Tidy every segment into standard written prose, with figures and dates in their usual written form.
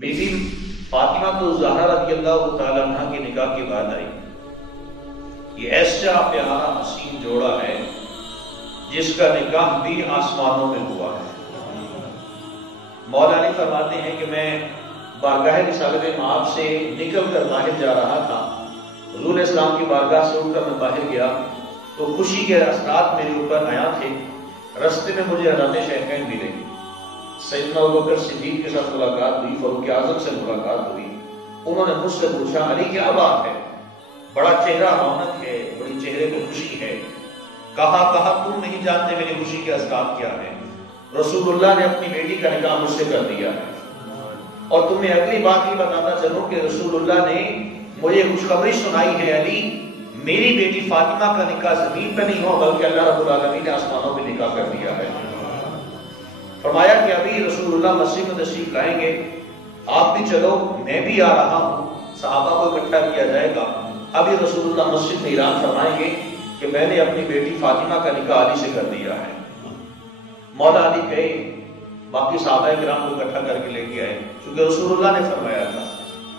Be be Fatima تو زہرا رضی اللہ تعالیٰ عنہ کے نکاح کے بعد آئی. یہ ایسا پیارا حسین جوڑا ہے جس کا نکاح بھی آسمانوں میں ہوا ہے. مولا علی فرماتے ہیں کہ میں بارگاہ رسالت مآب سے نکل کر باہر جا رہا تھا. حضور علیہ السلام کی بارگاہ سے اٹھ کر میں باہر گیا تو خوشی کے اثرات میرے اوپر آیا تھے. رستے میں مجھے حضرت شیخین ملے. سیدنا ابوبکر صدیق کے ساتھ ملاقات ہوئی، فاروق اعظم سے ملاقات ہوئی. انہوں نے مجھ سے پوچھا علی کیا بات ہے، بڑا چہرہ رونق ہے، بڑی چہرے پہ خوشی ہے. کہا تم نہیں جانتے میری خوشی کے اثرات کیا ہیں. رسول اللہ نے اپنی بیٹی کا نکاح مجھ سے کر دیا ہے. اور تمہیں اگلی بات یہ بتاتا چلوں کہ رسول اللہ نے مجھے خوشخبری سنائی ہے علی، میری بیٹی فاطمہ کا نکاح زمین پہ نہیں ہو بلکہ اللہ رب العالمین نے آسمانوں میں نکاح کر دیا ہے. فرمایا کہ ابھی رسول اللہ مسجد میں تشریف لائیں گے، آپ بھی چلو، میں بھی آ رہا ہوں. صحابہ کو اکٹھا کیا جائے گا. ابھی رسول اللہ مسجد میں اعلان فرمائیں گے کہ میں نے اپنی بیٹی فاطمہ کا نکاح علی سے کر دیا ہے. مولا علی گئے، باقی صحابہ کرام کو اکٹھا کر کے لے کے آئے، چونکہ رسول اللہ نے فرمایا تھا.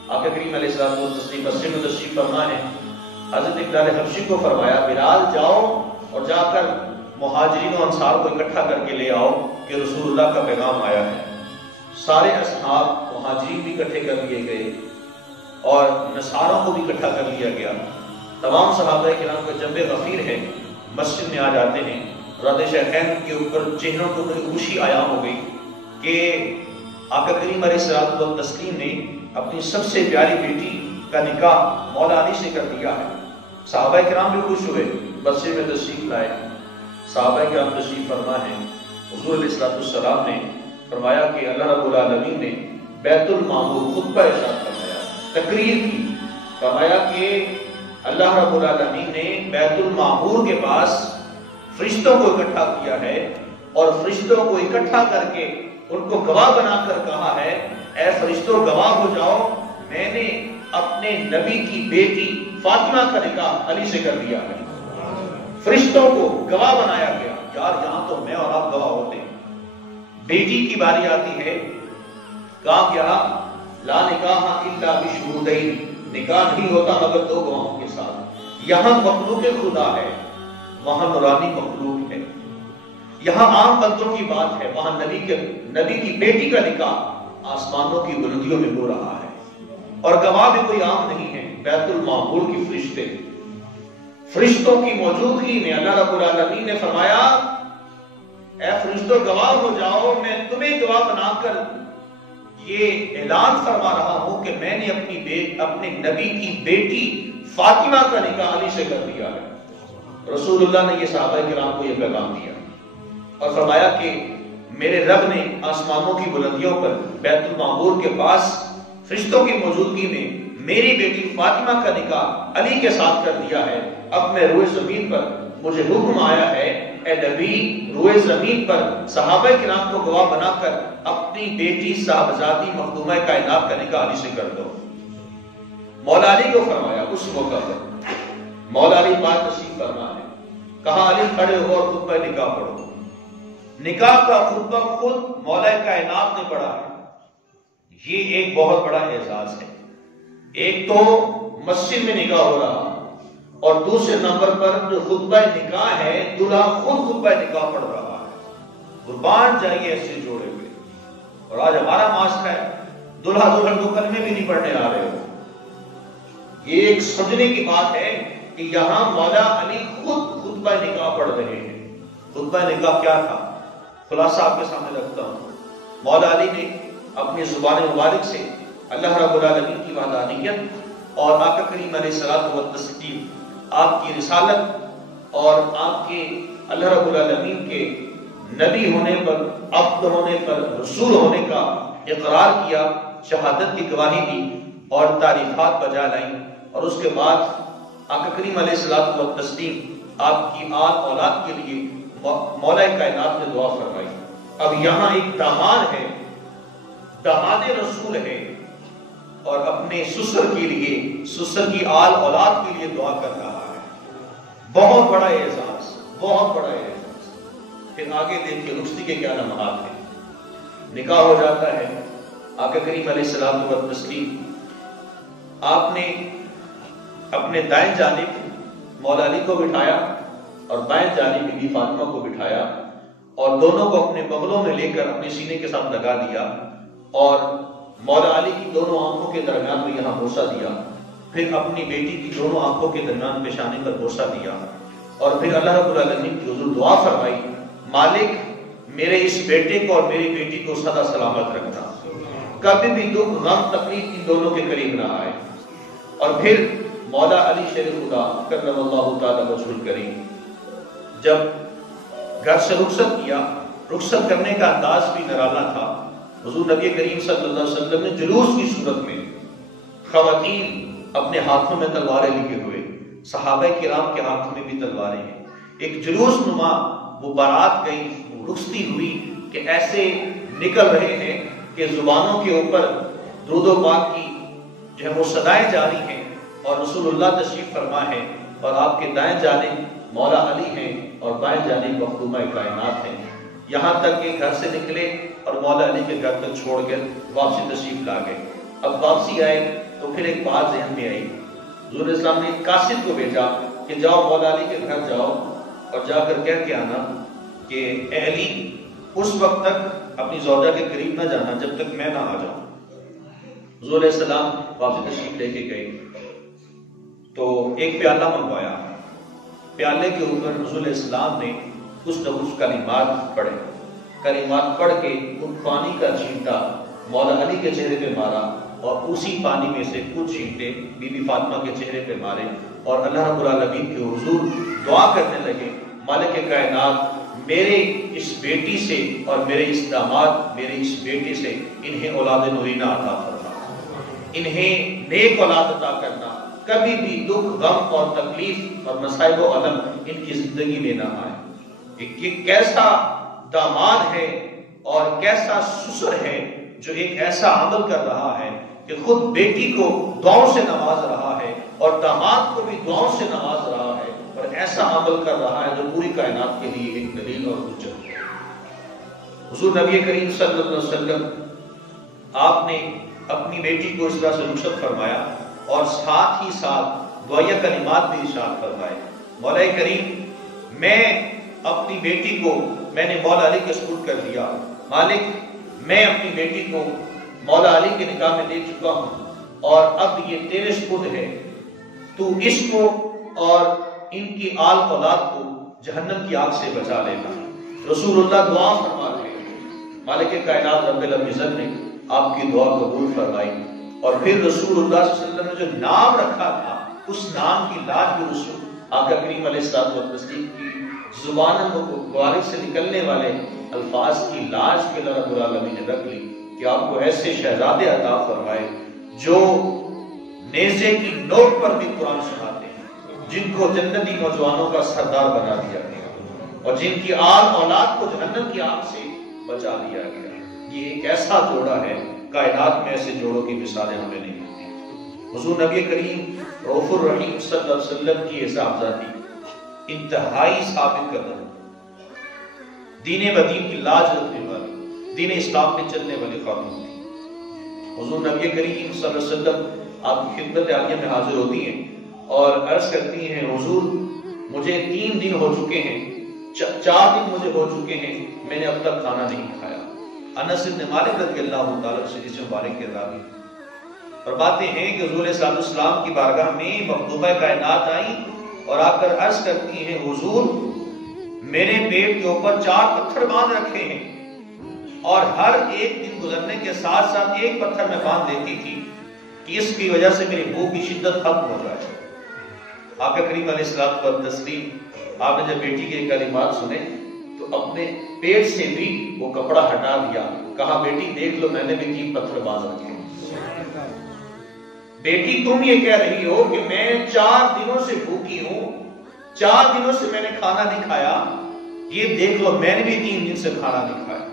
آقا کریم علیہ السلام کو مسجد میں تشریف فرما ہے. حضرت بلال حبشی کو فرمایا بلال جاؤ اور جا کر مہاجرین و انصار کو اکٹھا کر کے لے آؤ کہ رسول اللہ کا پیغام آیا ہے. سارے اصحاب مہاجرین بھی اکٹھے کر لیے گئے اور نصاروں کو بھی اکٹھا کر لیا گیا. تمام صحابہ کرام کا جنب غفیر ہے، مسجد میں آ جاتے ہیں. حضرت شیخین کے اوپر چہروں کو بڑی خوشی عیاں ہو گئی کہ آقا کریم علیہ الصلوۃ والتسلیم نے اپنی سب سے پیاری بیٹی کا نکاح مولا علی سے کر دیا ہے. صحابہ کرام بھی خوش ہوئے، مسجد میں تشریف لائے. صحابہ کرام تشریف فرما ہے. حضور علیہ السلام نے فرمایا کہ اللہ رب العالمین نے بیت المعمور خطبہ ارشاد فرمایا، تقریر کی. فرمایا کہ اللہ رب العالمین نے بیت المعمور کے پاس فرشتوں کو اکٹھا کیا ہے اور فرشتوں کو اکٹھا کر کے ان کو گواہ بنا کر کہا ہے اے فرشتوں گواہ ہو جاؤ، میں نے اپنے نبی کی بیٹی فاطمہ کا نکاح علی سے کر دیا ہے. فرشتوں کو گواہ بنایا گیا. یار یہاں تو میں اور آپ گواہ ہوتے ہیں. بیٹی کی باری آتی ہے، کہا کیا لا نکاح الا بشہودین، نکاح نہیں ہوتا مگر دو گواہوں کے ساتھ. یہاں مخلوق خدا ہے، وہاں نورانی مخلوق ہے. یہاں عام بندوں کی بات ہے، وہاں نبی کی بیٹی کا نکاح آسمانوں کی بلندیوں میں ہو رہا ہے. اور گواہ بھی کوئی عام نہیں ہے، بیت المعمور کی فرشتے. فرشتوں کی موجودگی میں اللہ رب العالمین نے فرمایا اے فرشتوں گواہ ہو جاؤ، میں تمہیں گواہ بنا کر یہ اعلان فرما رہا ہوں کہ میں نے اپنے نبی کی بیٹی فاطمہ کا نکاح علی سے کر دیا ہے. رسول اللہ نے یہ صحابہ کرام کو یہ پیغام دیا اور فرمایا کہ میرے رب نے آسمانوں کی بلندیوں پر بیت المعمور کے پاس فرشتوں کی موجودگی میں میری بیٹی فاطمہ کا نکاح علی کے ساتھ کر دیا ہے. اب میں روئے زمین پر مجھے حکم آیا ہے اے نبی روئے زمین پر صحابہ کرام کو گواہ بنا کر اپنی بیٹی صاحبزادی مخدومہ کائنات کا نکاح علی سے کر دو. مولا علی کو فرمایا اس موقع پر مولا علی بات تشریف فرما ہے. کہا علی کھڑے ہو اور خطبہ نکاح پڑھو. نکاح کا خطبہ خود مولا کائنات نے پڑھا ہے. یہ ایک بہت بڑا اعزاز ہے. ایک تو مسجد میں نکاح ہو رہا اور دوسرے نمبر پر جو خطبہ نکاح ہے دلہا خود خطبہ نکاح پڑھ رہا ہے. قربان جائیے ایسے جوڑے ہوئے. اور آج ہمارا معاشرہ ہے دلہا دلہن کو کلمے بھی نہیں پڑھنے آ رہے ہو. یہ ایک سمجھنے کی بات ہے کہ یہاں مولا علی خود خطبہ نکاح پڑھ رہے ہیں. خطبہ نکاح کیا تھا؟ خلاصہ آپ کے سامنے رکھتا ہوں. مولا علی نے اپنی زبان مبارک سے اللہ رب العالمین کی وحدانیت اور آقا کریم علیہ الصلوۃ والتسلیم آپ کی رسالت اور آپ کے اللہ رب العالمین کے نبی ہونے پر، عبد ہونے پر، رسول ہونے کا اقرار کیا، شہادت کی گواہی دی اور تعریفات بجا لائیں. اور اس کے بعد آقا کریم علیہ الصلوۃ والتسلیم آپ کی آل اولاد کے لیے مولا کائنات نے دعا فرمائی. اب یہاں ایک داماد ہے، داماد رسول ہے اور اپنے سسر کے لیے، سسر کی آل اولاد کے لیے دعا کر رہا ہے. بہت بڑا اعزاز، بہت بڑا اعزاز. پھر آگے دیکھیے رخصتی کے کیا لمحات ہیں. نکاح ہو جاتا ہے، آقا کریم علیہ السلام و تسلیم آپ نے اپنے دائیں جانب مولا علی کو بٹھایا اور بائیں جانب بی بی فاطمہ کو بٹھایا اور دونوں کو اپنے بغلوں میں لے کر اپنے سینے کے ساتھ لگا دیا اور مولا علی کی دونوں آنکھوں کے درمیان میں یہاں بوسہ دیا، پھر اپنی بیٹی کی دونوں آنکھوں کے درمیان پیشانی پر بوسہ دیا اور پھر اللہ رب العالمین کی حضور دعا فرمائی، مالک میرے اس بیٹے کو اور میری بیٹی کو سدا سلامت رکھنا، کبھی بھی دکھ غم تکلیف ان دونوں کے قریب نہ آئے۔ اور پھر مولا علی شیر خدا کرم اللہ تعالی وجہ الکریم جب گھر سے رخصت کیا، رخصت کرنے کا انداز بھی نرالا تھا۔ حضور نبی کریم صلی اللہ علیہ وسلم نے جلوس کی صورت میں، خواتین اپنے ہاتھوں میں تلواریں لیے ہوئے، صحابہ کرام کے ہاتھوں میں بھی تلواریں ہیں، ایک جلوس نما وہ بارات گئی، وہ رخصتی ہوئی کہ ایسے نکل رہے ہیں کہ زبانوں کے اوپر درود و پاک کی جو ہے وہ صدائیں جاری ہیں اور رسول اللہ تشریف فرما ہے اور آپ کے دائیں جانب مولا علی ہیں اور بائیں جانب مخدومہ کائنات ہیں، یہاں تک کہ گھر سے نکلے اور مولا علی کے گھر تک چھوڑ کر واپسی تشریف لا گئے۔ اب واپسی آئے تو پھر ایک بات ذہن میں آئی، حضور اسلام نے ایک قاصد کو بھیجا کہ جاؤ مولا علی کے گھر جاؤ اور جا کر کہہ کے آنا کہ اے علی اس وقت تک اپنی زوجہ کے قریب نہ جانا جب تک میں نہ آ جاؤں۔ حضور علیہ السلام واپسی تشریف لے کے گئے تو ایک پیالہ منگوایا، پیالے کے اوپر حضور علیہ السلام نے کچھ نہ کچھ کلمات پڑھے، کلمات پڑھ کے ان پانی کا چھینٹا مولا علی کے چہرے پہ مارا اور اسی پانی میں سے کچھ چھینٹے بی بی فاطمہ کے چہرے پہ مارے اور اللہ رب العالمین کے حضور دعا کرنے لگے، مالک کائنات میرے اس بیٹی سے اور میرے اس داماد میرے اس بیٹے سے انہیں اولاد نورینہ عطا فرما، انہیں نیک اولاد عطا کرنا، کبھی بھی دکھ غم اور تکلیف اور مصائب و الم ان کی زندگی میں نہ آئے۔ ایک کیسا داماد ہے اور کیسا سسر ہے جو ایک ایسا عمل کر رہا ہے کہ خود بیٹی کو دعاؤں سے نواز رہا ہے اور داماد کو بھی دعاؤں سے نواز رہا ہے اور ایسا عمل کر رہا ہے جو پوری کائنات کے لیے ایک دلیل اور حجت ہے۔ حضور نبی کریم صلی اللہ علیہ وسلم آپ نے اپنی بیٹی کو اس طرح سے رخصت فرمایا اور ساتھ ہی ساتھ دعائیہ کلمات بھی ارشاد فرمائے، مولا کریم میں اپنی بیٹی کو میں نے مولا علی کے سپرد کر دیا، مالک میں اپنی بیٹی کو مولا علی کے نکاح میں دے چکا ہوں اور اب یہ تیرے سپرد ہے، تو اس کو اور ان کی آل اولاد کو جہنم کی آگ سے بچا لینا۔ رسول اللہ دعا فرما رہے ہیں، مالک کائنات رب العزت نے آپ کی دعا قبول فرمائی اور پھر رسول اللہ صلی اللہ علیہ وسلم نے جو نام رکھا تھا اس نام کی لاج بھی رسول آقا کریم علیہ الصلوۃ والتسلیم کی زبان مبارک سے نکلنے والے الفاظ کی لاج کے اللہ رب العالمین نے رکھ لی کہ آپ کو ایسے شہزادے عطا فرمائے جو نیزے کی نوک پر بھی قرآن سناتے ہیں، جن کو جنتی نوجوانوں کا سردار بنا دیا گیا اور جن کی آل اولاد کو جہنم کی آگ سے بچا دیا گیا۔ یہ ایک ایسا جوڑا ہے، کائنات میں ایسے جوڑوں کی مثالیں ہمیں نہیں ملتی۔ حضور نبی کریم رؤوف الرحیم صلی اللہ علیہ وسلم کی صاحبزادی انتہائی ثابت قدم، دین بدین کی لاج رکھنے والی، دین اسلام میں چلنے والی خاتون تھی۔ حضور نبی کریم صلی اللہ علیہ وسلم آپ کی خدمت عالیہ میں حاضر ہوتی ہیں اور عرض کرتی ہیں، حضور مجھے 3 دن ہو چکے ہیں، 4 دن مجھے ہو چکے ہیں، میں نے اب تک کھانا نہیں کھایا۔ انس بن مالک رضی اللہ تعالیٰ سے جس مبارک کے راوی فرماتے ہیں کہ حضور صلی اللہ علیہ وسلم کی بارگاہ میں مخدومہ کائنات آئی اور آ کر عرض کرتی ہیں، حضور میرے پیٹ کے اوپر 4 پتھر باندھ رکھے ہیں اور ہر ایک دن گزرنے کے ساتھ ساتھ ایک پتھر میں باندھ دیتی تھی کہ اس کی وجہ سے میری بھوک کی شدت ختم ہو جائے۔ آقا کریم علیہ الصلوۃ والتسلیم آپ نے جب بیٹی کے کلمات سنے تو اپنے پیٹ سے بھی وہ کپڑا ہٹا دیا، کہا بیٹی دیکھ لو میں نے بھی 3 پتھر باندھ رکھے۔ بیٹی تم یہ کہہ رہی ہو کہ میں 4 دنوں سے بھوکی ہوں، 4 دنوں سے میں نے کھانا نہیں کھایا، یہ دیکھ لو میں نے بھی 3 دن سے کھانا نہیں کھایا،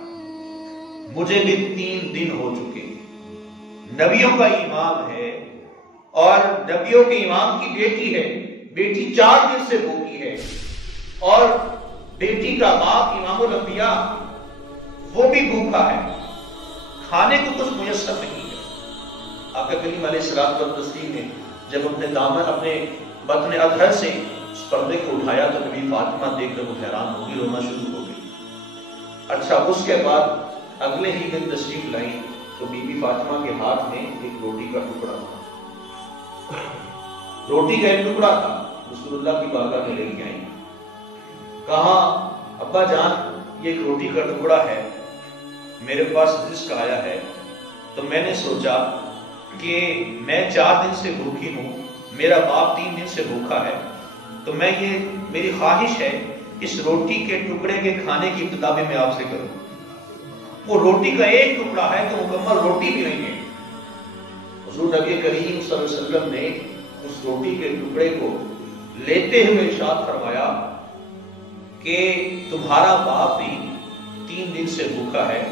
مجھے بھی 3 دن ہو چکے۔ نبیوں کا امام ہے اور نبیوں کے امام کی بیٹی ہے، بیٹی 4 دن سے بھوکی ہے اور بیٹی کا باپ امام الانبیاء وہ بھی بھوکا ہے، کھانے کو کچھ میسر نہیں ہے۔ آقا کریم علیہ الصلوۃ والتسلیم نے جب اپنے دامن اپنے بطن اطہر سے اس پردے کو اٹھایا تو نبی فاطمہ دیکھ کر وہ حیران ہوگی، رونا شروع ہو گئی۔ اچھا اس کے بعد اگلے ہی دن تشریف لائیں تو بی بی فاطمہ کے ہاتھ میں ایک روٹی کا ٹکڑا تھا، روٹی کا ایک ٹکڑا تھا، رسول اللہ کی بارگاہ میں لے کے آئیں، کہا ابا جان یہ ایک روٹی کا ٹکڑا ہے، میرے پاس رزق آیا ہے، تو میں نے سوچا کہ میں 4 دن سے بھوکی ہوں، میرا باپ 3 دن سے بھوکا ہے، تو میں یہ میری خواہش ہے اس روٹی کے ٹکڑے کے کھانے کی ابتدا میں آپ سے کروں۔ وہ روٹی کا ایک ٹکڑا ہے تو مکمل روٹی بھی نہیں ہے۔ حضور نبی کریم صلی اللہ علیہ وسلم نے اس روٹی کے ٹکڑے کو لیتے ہوئے ارشاد فرمایا کہ تمہارا باپ بھی 3 دن سے بھوکا ہے،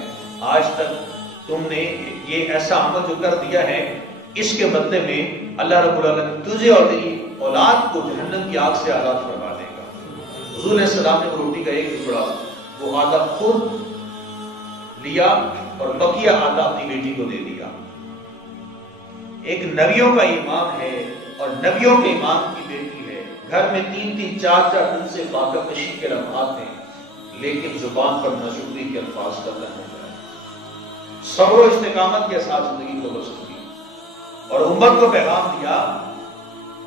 آج تک تم نے یہ ایسا عمل جو کر دیا ہے، اس کے بدلے میں اللہ رب العالمین تجھے اور تیری اولاد کو جہنم کی آگ سے آزاد فرما دے گا۔ حضور علیہ السلام نے روٹی کا ایک ٹکڑا وہ آدھا خود لیا اور بقیہ آدھا اپنی بیٹی کو دے دیا۔ ایک نبیوں کا امام ہے اور نبیوں کے امام کی بیٹی ہے، گھر میں 3-3 4-4 دن سے باقی کشی کے لمحات ہیں، لیکن زبان پر ناشکری کے الفاظ کا دن ہو جائے، صبر و استقامت کے ساتھ زندگی کو بسر کی اور امت کو پیغام دیا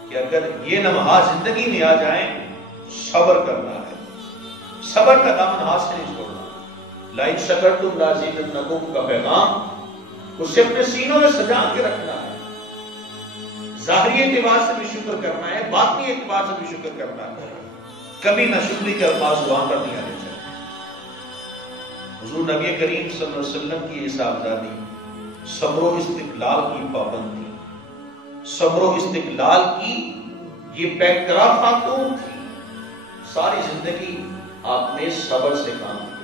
کہ اگر یہ لمحات زندگی میں آ جائیں صبر کرنا ہے، صبر کا دامن ہاتھ سے نہیں چھوڑنا۔ لَإِن شَكَرْتُمْ لَأَزِيدَنَّكُمْ کا پیغام اسے اپنے سینوں میں سجا کے رکھنا ہے، ظاہری اعتبار سے بھی شکر کرنا ہے، باطنی اعتبار سے بھی شکر کرنا ہے، کبھی نہ شکری کے الفاظ زبان پر نہیں آنے چاہیے۔ حضور نبی کریم صلی اللہ علیہ وسلم کی یہ صاحبزادی صبر و استقلال کی پابند تھی، صبر و استقلال کی یہ پیکرا خاتون تھی، ساری زندگی آپ نے صبر سے کام کیا۔